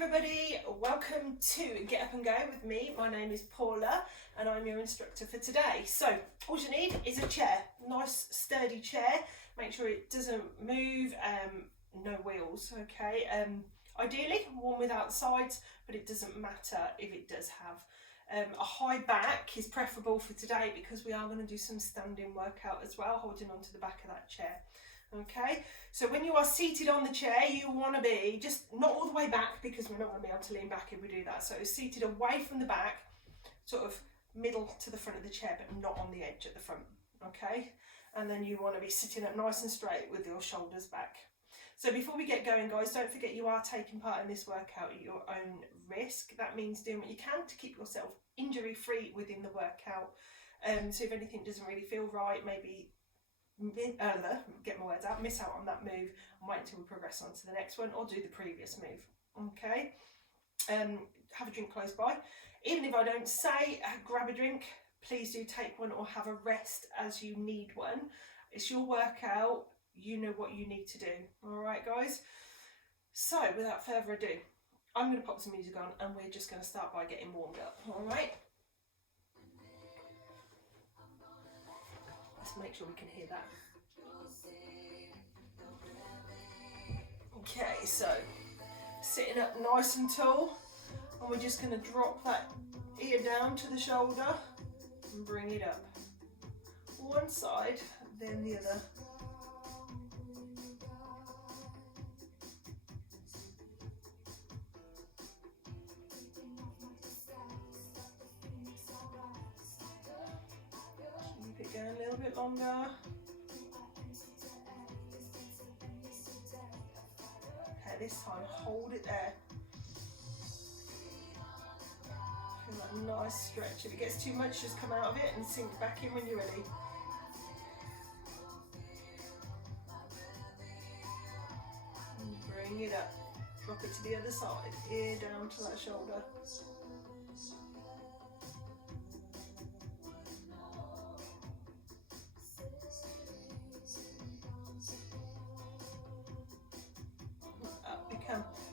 everybody, welcome to Get Up and Go with me. My name is Paula and I'm your instructor for today. So all you need is a chair, nice sturdy chair. Make sure it doesn't move, no wheels, okay. Ideally one without sides, but it doesn't matter if it does have. A high back is preferable for today because we are going to do some standing workout as well, holding onto the back of that chair. Okay, so when you are seated on the chair, you want to be just not all the way back because we're not going to be able to lean back if we do that. So seated away from the back, sort of middle to the front of the chair, but not on the edge at the front. Okay, and then you want to be sitting up nice and straight with your shoulders back. So before we get going, guys, don't forget you are taking part in this workout at your own risk. That means doing what you can to keep yourself injury free within the workout. So if anything doesn't really feel right, maybe get my words out, miss out on that move and wait until we progress on to the next one, or do the previous move. Okay, have a drink close by. Even if I don't say grab a drink, please do take one or have a rest as you need one. It's your workout, you know what you need to do. All right, guys, so without further ado, I'm going to pop some music on and we're just going to start by getting warmed up. All right, let's make sure we can hear that. Okay, so sitting up nice and tall, and we're just going to drop that ear down to the shoulder and bring it up. One side, then the other. Keep it going a little bit longer. This time, hold it there. Feel that nice stretch. If it gets too much, just come out of it and sink back in when you're ready. And bring it up. Drop it to the other side. Ear down to that shoulder.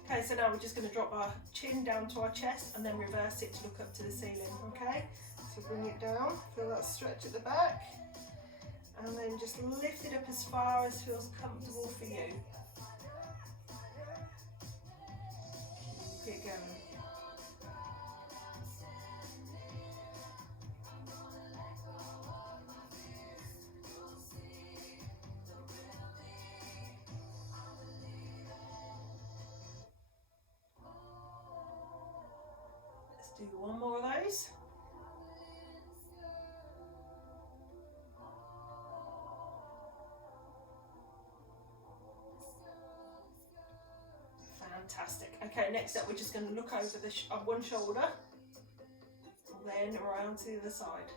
Okay, so now we're just going to drop our chin down to our chest and then reverse it to look up to the ceiling, okay? So bring it down, feel that stretch at the back, and then just lift it up as far as feels comfortable for you. Keep it going. Do one more of those. Fantastic. Okay, next up we're just going to look over the one shoulder, then around to the other side.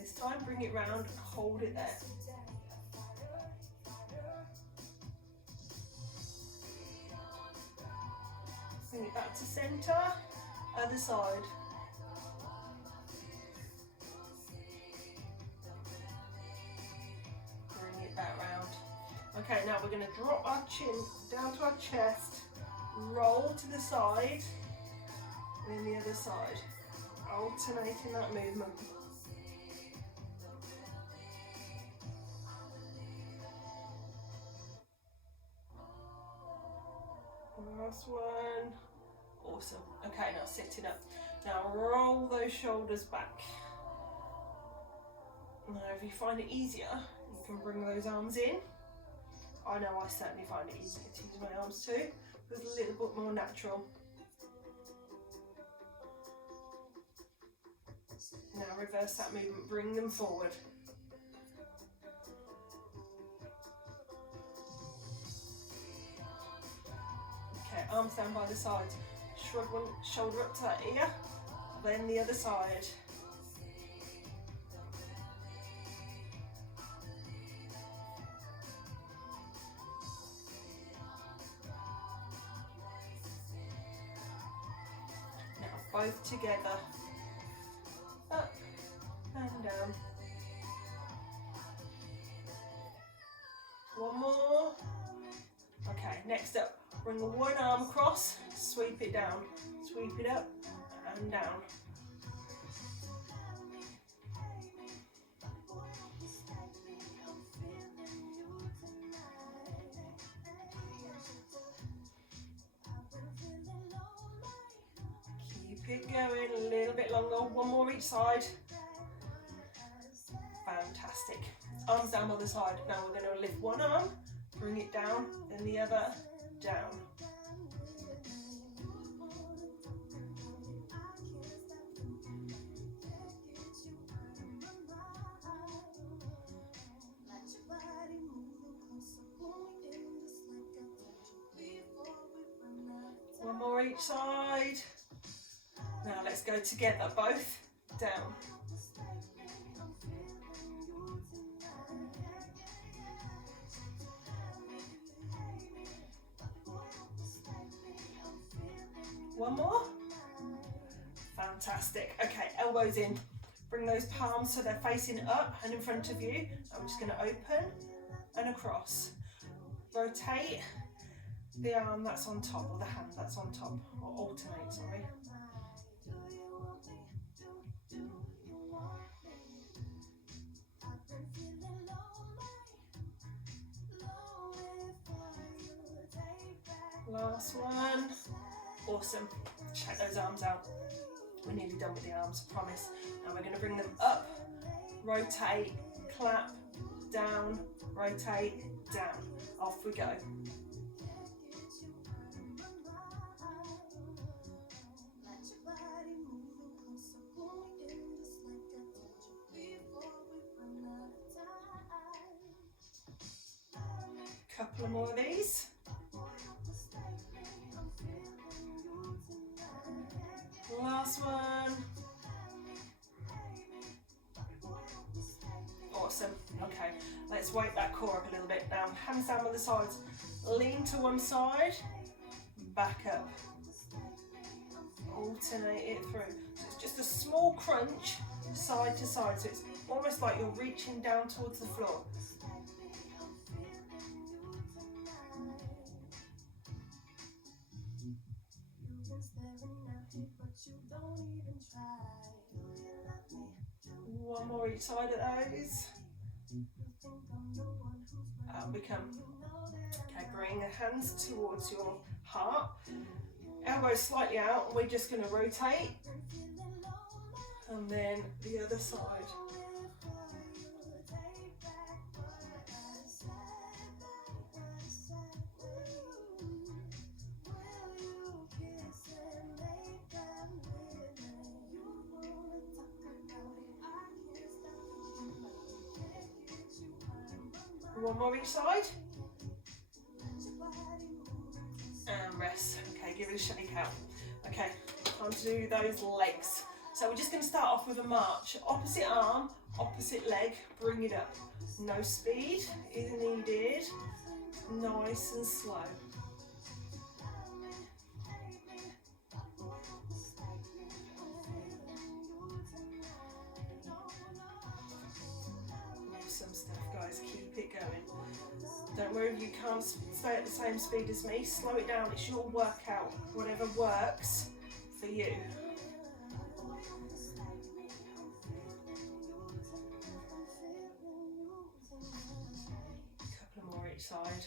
This time, bring it round and hold it there. Bring it back to centre, other side. Bring it back round. Okay, now we're going to drop our chin down to our chest, roll to the side, and then the other side, alternating that movement. Last one. Awesome. Okay, now sitting up. Now roll those shoulders back. Now if you find it easier, you can bring those arms in. I know I certainly find it easier to use my arms too. It's a little bit more natural. Now reverse that movement, bring them forward. Arms down by the sides, shrug one shoulder up to that ear, then the other side. both together. Up and down. One more. Okay, next up, bring one arm across, sweep it down, sweep it up and down. Keep it going a little bit longer, one more each side. Fantastic. Arms down by the side. Now we're going to lift one arm, bring it down, then the other down. One more each side. Now let's go together, both down. One more. Fantastic. Okay, elbows in. Bring those palms so they're facing up and in front of you. I'm just going to open and across. Rotate the arm that's on top, or the hand that's on top, or alternate, sorry. Last one. Awesome. Check those arms out. We're nearly done with the arms, I promise. Now we're going to bring them up, rotate, clap, down, rotate, down. Off we go. Couple more of these. Last one. Awesome. Okay, let's wake that core up a little bit now. Hands down by the sides. Lean to one side, back up. Alternate it through. So it's just a small crunch side to side. So it's almost like you're reaching down towards the floor. One more each side of those. Up we come. Okay, bring the hands towards your heart. Elbows slightly out, and we're just going to rotate. And then the other side. One more each side. And rest. Okay, give it a shake out. Okay, time to do those legs. So we're just going to start off with a march. Opposite arm, opposite leg, bring it up. No speed is needed. Nice and slow. Awesome stuff, guys. Keep it going. Don't worry if you can't stay at the same speed as me. Slow it down. It's your workout. Whatever works for you. Couple more each side.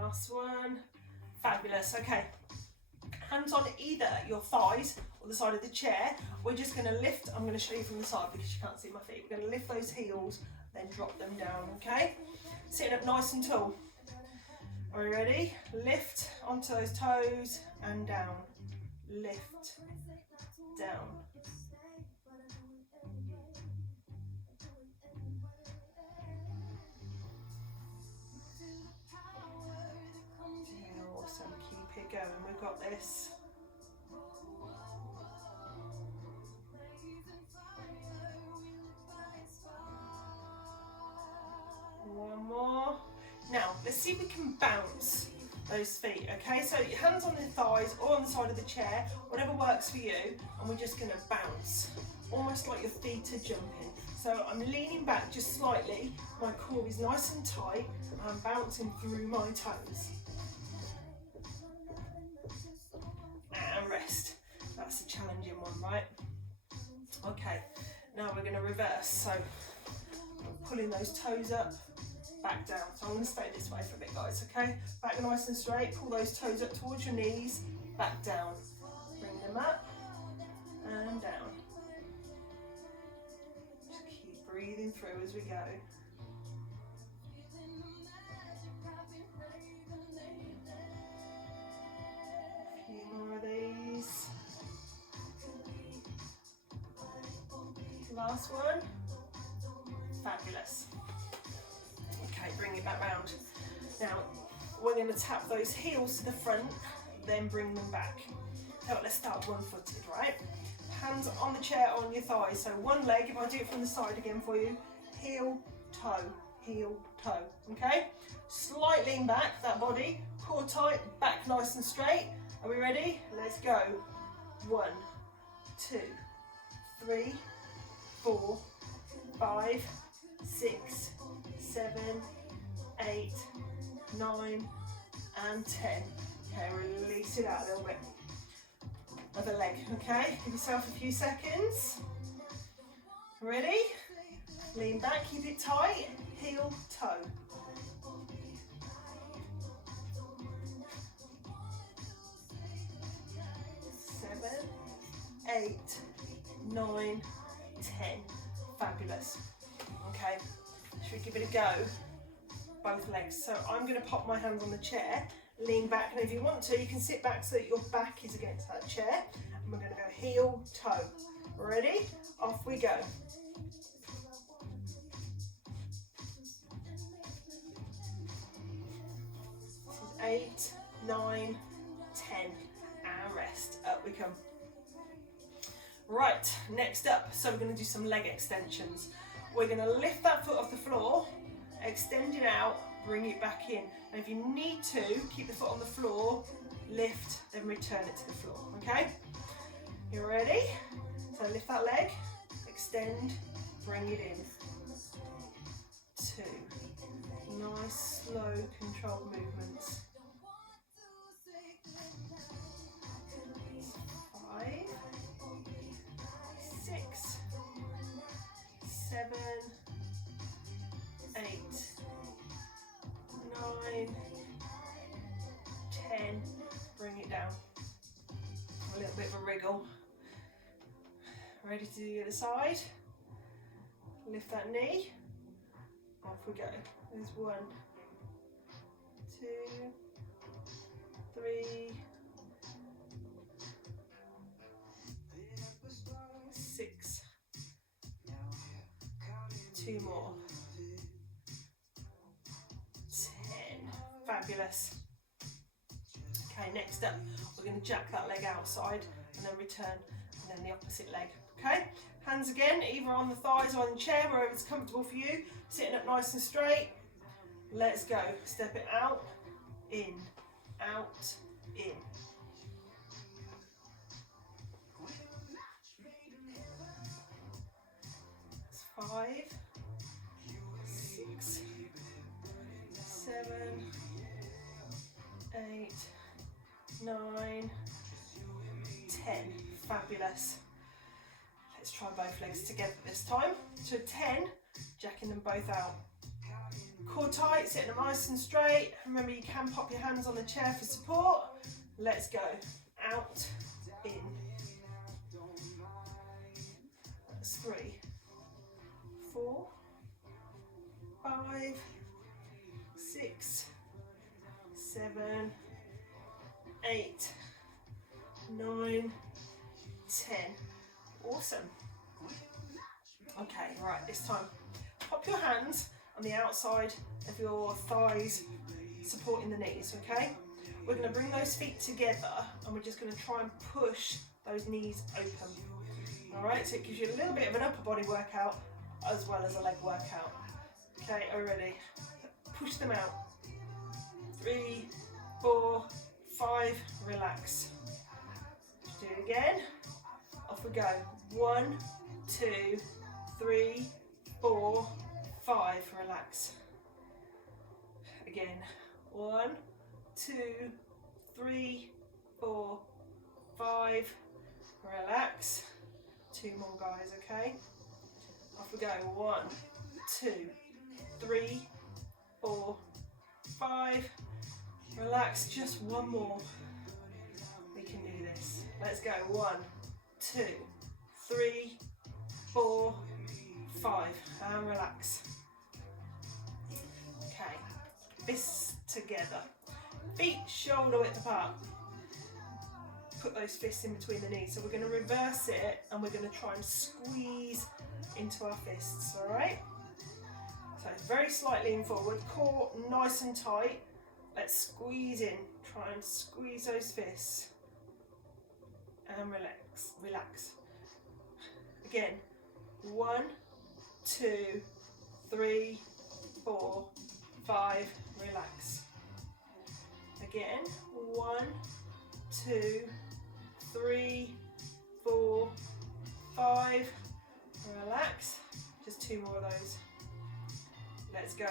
Last one. Fabulous. Okay. Hands on either your thighs or the side of the chair. We're just going to lift. I'm going to show you from the side because you can't see my feet. We're going to lift those heels, then drop them down, okay? Sitting up nice and tall. Are you ready? Lift onto those toes and down. Lift, down. Awesome. Keep it going. We've got this. One more. Now, let's see if we can bounce those feet, okay? So your hands on the thighs or on the side of the chair, whatever works for you, and we're just gonna bounce, almost like your feet are jumping. So I'm leaning back just slightly, my core is nice and tight, and I'm bouncing through my toes. And rest. That's a challenging one, right? Okay, now we're gonna reverse. So I'm pulling those toes up, back down. So I'm going to stay this way for a bit, guys, okay? Back nice and straight, pull those toes up towards your knees, back down. Bring them up and down. Just keep breathing through as we go. A few more of these. Last one. Fabulous. Okay, bring it back round. Now, we're going to tap those heels to the front, then bring them back. So let's start one-footed, right? Hands on the chair, on your thighs. So one leg, if I do it from the side again for you, heel, toe, okay? Slight lean back, that body, core tight, back nice and straight. Are we ready? Let's go. 1, 2, 3, 4, 5, 6, 7, 8, 9, and 10. Okay, release it out a little bit. Other leg, okay? Give yourself a few seconds. Ready? Lean back, keep it tight. Heel, toe. 7, 8, 9, 10. Fabulous. Okay, should we give it a go? Both legs. So I'm going to pop my hands on the chair, lean back, and if you want to, you can sit back so that your back is against that chair. And we're going to go heel, toe. Ready? Off we go. This is 8, 9, 10, and rest. Up we come. Right, next up, so we're going to do some leg extensions. We're going to lift that foot off the floor, extend it out, bring it back in. And if you need to, keep the foot on the floor, lift, then return it to the floor, okay? You ready? So lift that leg, extend, bring it in. 2. Nice, slow, controlled movements. 5, 6, 7, 8, 9, 10. Bring it down. A little bit of a wriggle. Ready to do the other side. Lift that knee. Off we go. There's 1, 2, 3, 6. 2 more. 10. Fabulous. Okay, next up, we're going to jack that leg outside and then return, and then the opposite leg. Okay, hands again, either on the thighs or on the chair, wherever it's comfortable for you. Sitting up nice and straight. Let's go. Step it out, in, out, in. 5, 6, 7, 8, 9, 10. Fabulous. Let's try both legs together this time. So 10, jacking them both out. Core tight, sitting up nice and straight. Remember, you can pop your hands on the chair for support. Let's go. Out, in. That's 3, 4, 5, 6, 7, 8, 9, 10. Awesome. Okay, right, this time pop your hands on the outside of your thighs, supporting the knees, okay? We're going to bring those feet together and we're just going to try and push those knees open. Alright, so it gives you a little bit of an upper body workout as well as a leg workout. Okay, are you ready? Push them out. 3, 4, 5, relax. Do it again. Off we go. 1, 2, 3, 4, 5, relax. Again. 1, 2, 3, 4, 5, relax. 2 more guys, okay? Off we go. 1, 2, 3, 4, 5, relax. Just 1 more. We can do this. Let's go. 1, 2, 3, 4, 5, and relax. Okay, fists together, feet shoulder width apart. Put those fists in between the knees. So we're going to reverse it and we're going to try and squeeze into our fists, all right? So very slightly in forward, core nice and tight. Let's squeeze in, try and squeeze those fists. And relax, relax. Again, 1, 2, 3, 4, 5, relax. Again, 1, 2, 3, 4, 5, relax. Just 2 more of those. Let's go.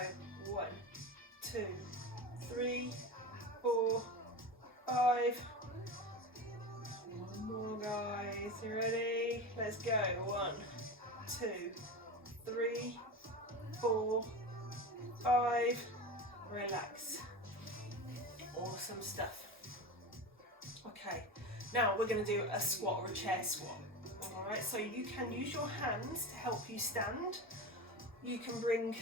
1, 2, 3, 4, 5. 1 more, guys. You ready? Let's go. 1, 2, 3, 4, 5. Relax. Awesome stuff. Okay, now we're going to do a squat or a chair squat. All right, so you can use your hands to help you stand. You can bring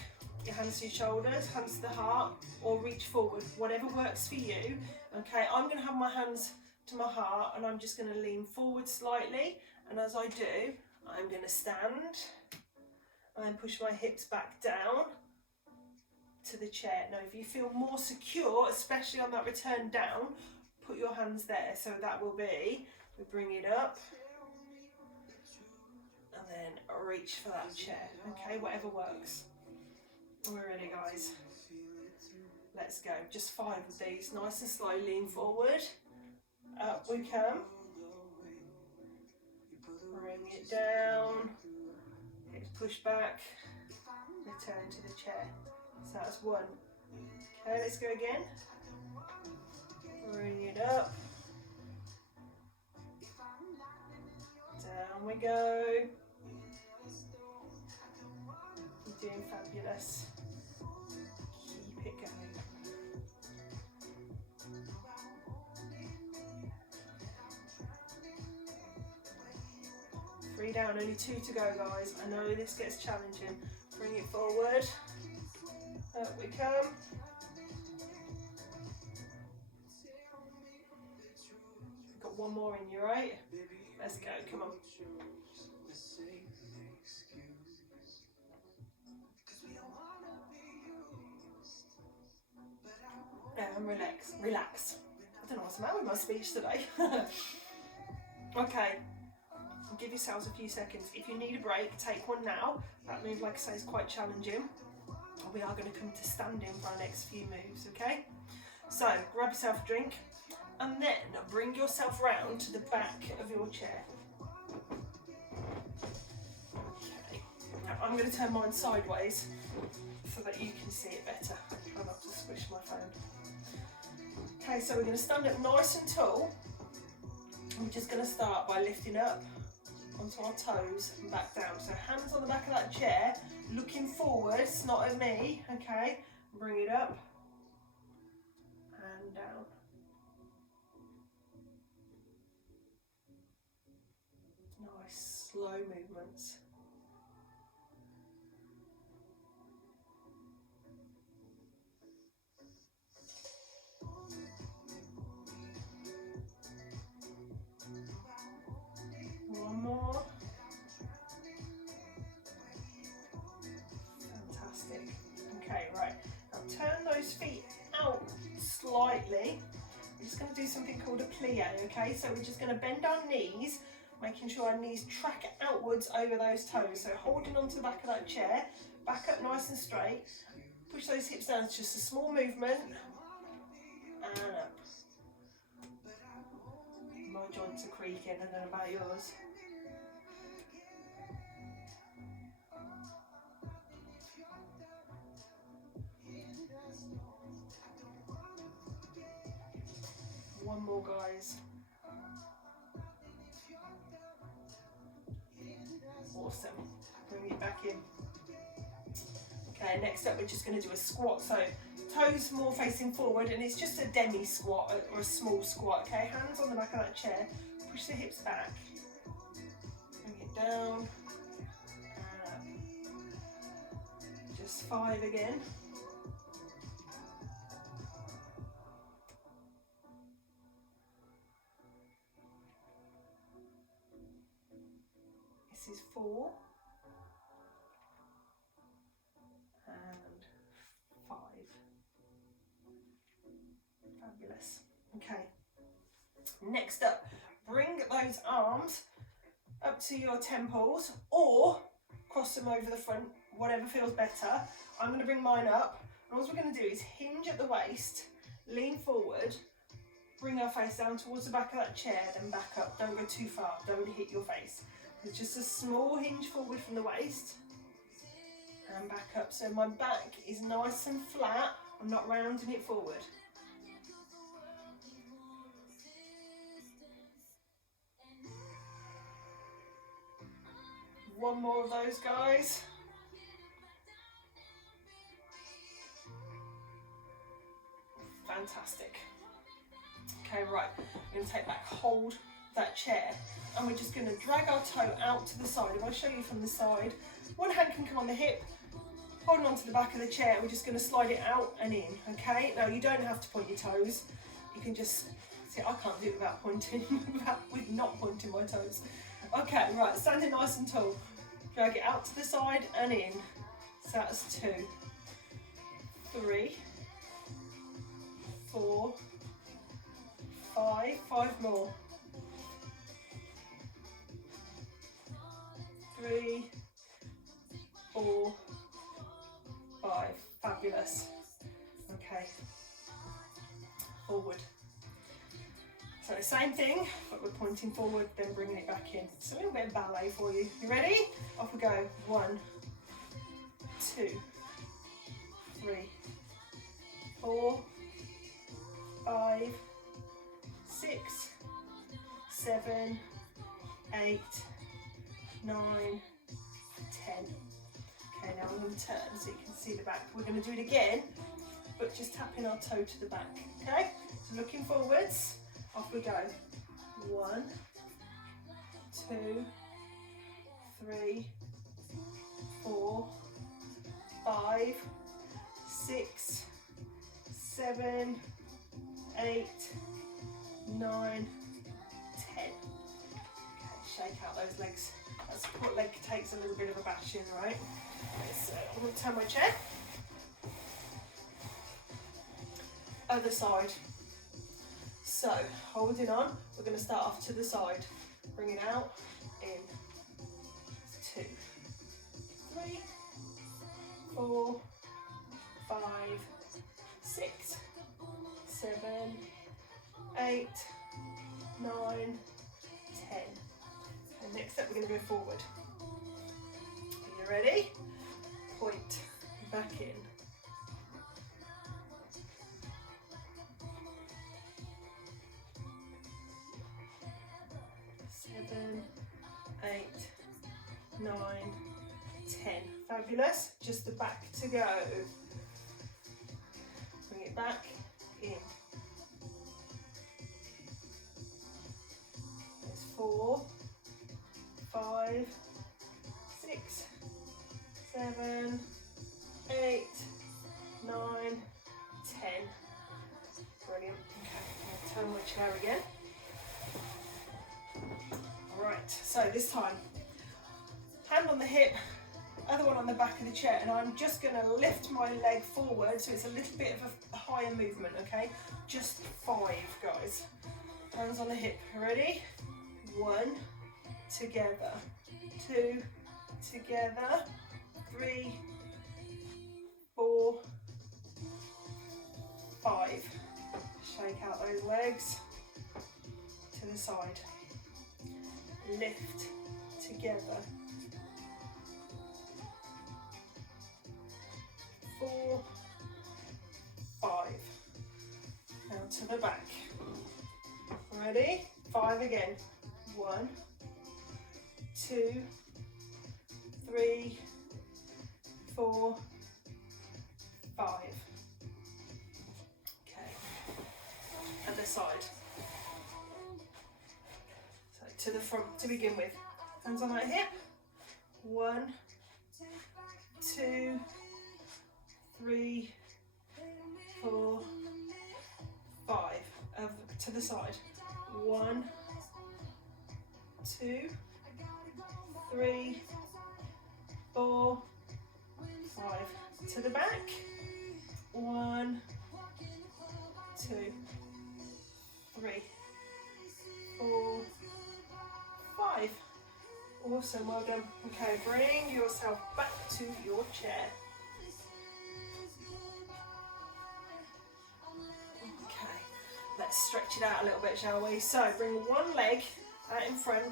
your hands to your shoulders, hands to the heart, or reach forward, whatever works for you. Okay, I'm going to have my hands to my heart and I'm just going to lean forward slightly, and as I do, I'm going to stand and then push my hips back down to the chair. Now if you feel more secure, especially on that return down, put your hands there. So that will be, we bring it up and then reach for that chair. Okay, whatever works. We're ready, guys. Let's go. Just 5 of these, nice and slow. Lean forward, up we come, bring it down, hips push back, return to the chair. So that's 1. Okay, let's go again. Bring it up, down we go. You're doing fabulous. Keep it going. Three down, only 2 to go, guys. I know this gets challenging. Bring it forward. Up we come. We've got 1 more in you, right? Let's go, come on. And relax, relax. I don't know what's the matter with my speech today. Okay, give yourselves a few seconds. If you need a break, take one now. That move, like I say, is quite challenging. We are going to come to standing for our next few moves, okay? So, grab yourself a drink and then bring yourself round to the back of your chair. Okay, now I'm going to turn mine sideways so that you can see it better. Try not to squish my phone. Okay, so we're going to stand up nice and tall. We're just going to start by lifting up onto our toes and back down. So hands on the back of that chair, looking forwards, not at me, okay? Bring it up and down. Nice, slow movements. One more. Fantastic. Okay, right. Now turn those feet out slightly. We're just going to do something called a plie, okay? So we're just going to bend our knees, making sure our knees track outwards over those toes. So holding onto the back of that chair, back up nice and straight. Push those hips down. It's just a small movement. and up. My joints are creaking, I don't know about yours. One more, guys. Awesome. Bring it back in. Okay, next up we're just going to do a squat. So toes more facing forward, and it's just a demi squat or a small squat. Okay, hands on the back of that chair. Push the hips back. Bring it down. And up. Just 5 again. This is 4 and 5. Fabulous. Okay. Next up, bring those arms up to your temples or cross them over the front, whatever feels better. I'm going to bring mine up, and all we're going to do is hinge at the waist, lean forward, bring our face down towards the back of that chair, then back up. Don't go too far, don't hit your face. It's just a small hinge forward from the waist and back up. So my back is nice and flat, I'm not rounding it forward. One more of those, guys. Fantastic. Okay, right, we're going to take back hold of that chair, and we're just going to drag our toe out to the side. If I show you from the side, one hand can come on the hip, holding on to the back of the chair, we're just going to slide it out and in, okay? Now, you don't have to point your toes. You can just, see, I can't do it without pointing, with not pointing my toes. Okay, right, standing nice and tall. Drag it out to the side and in. So that's 2, 3, 4, 5, 5 more. 3, 4, 5. Fabulous. Okay. Forward. So same thing, but we're pointing forward, then bringing it back in. It's a little bit of ballet for you. You ready? Off we go. 1, 2, 3, 4, 5, 6, 7, 8, 9, 10. Okay, now I'm going to turn so you can see the back. We're going to do it again, but just tapping our toe to the back. Okay, so looking forwards. Off we go. 1, 2, 3, 4, 5, 6, 7, 8, 9, 10. Okay, shake out those legs. That support leg takes a little bit of a bashing, right? So I'm going to turn my chair. Other side. So, holding on, we're going to start off to the side. Bring it out, in, 2, 3, 4, 5, 6, 7, 8, 9, 10. And next up, we're going to go forward. Are you ready? Point, back in. 7, 8, 9, 10. Fabulous. Just the back to go. Bring it back in. There's 4, 5, 6, 7, 8, 9, 10. Brilliant. Okay, I'll turn my chair again. Right, so this time, hand on the hip, other one on the back of the chair, and I'm just going to lift my leg forward, so it's a little bit of a higher movement, okay? Just 5, guys. Hands on the hip, ready? 1, together, 2, together, 3, 4, 5. Shake legs to the side. Lift together. 4, 5. Now to the back. Ready? 5 again. 1, 2, 3, 4, 5. Okay. Other side. So to the front to begin with. Hands on my hip. 1, 2, 3, 4, 5. To the side. 1, 2, 3, 4, 5. To the back. 1, 2, 3, 4, 5. Awesome, well done. Okay, bring yourself back to your chair. Okay, let's stretch it out a little bit, shall we? So bring one leg out in front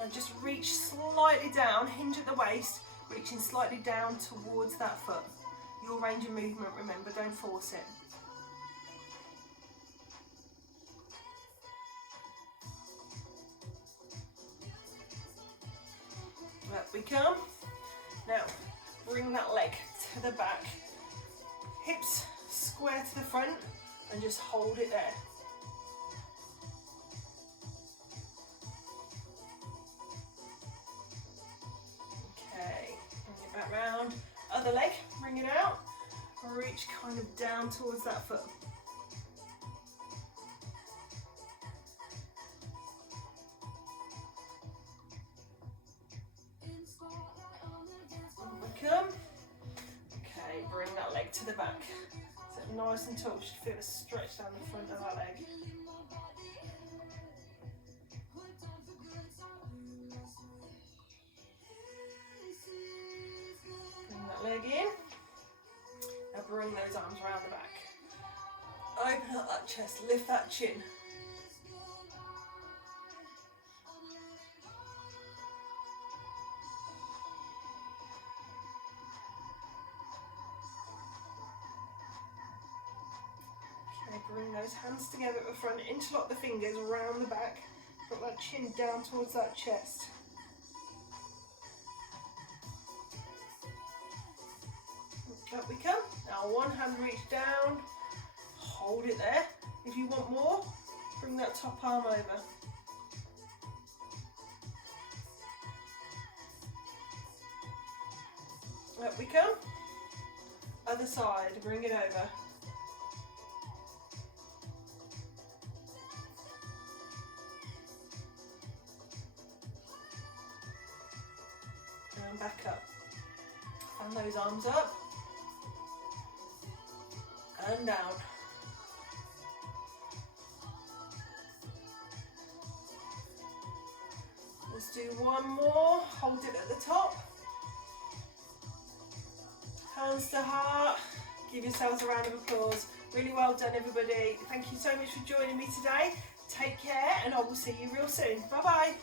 and just reach slightly down, hinge at the waist, reaching slightly down towards that foot. Your range of movement, remember, don't force it. Up we come. Now, bring that leg to the back. Hips square to the front and just hold it there. Okay, bring it back round. Other leg, bring it out. Reach kind of down towards that foot. Come. Okay, bring that leg to the back. Sit nice and tall. You should feel a stretch down the front of that leg. Bring that leg in. Now bring those arms around the back. Open up that chest, lift that chin. Bring those hands together at the front, interlock the fingers around the back, put that chin down towards that chest. Up we come. Now one hand reach down, hold it there. If you want more, bring that top arm over. Up we come. Other side, bring it over. And back up. And those arms up. And down. Let's do one more. Hold it at the top. Hands to heart. Give yourselves a round of applause. Really well done, everybody. Thank you so much for joining me today. Take care, and I will see you real soon. Bye bye.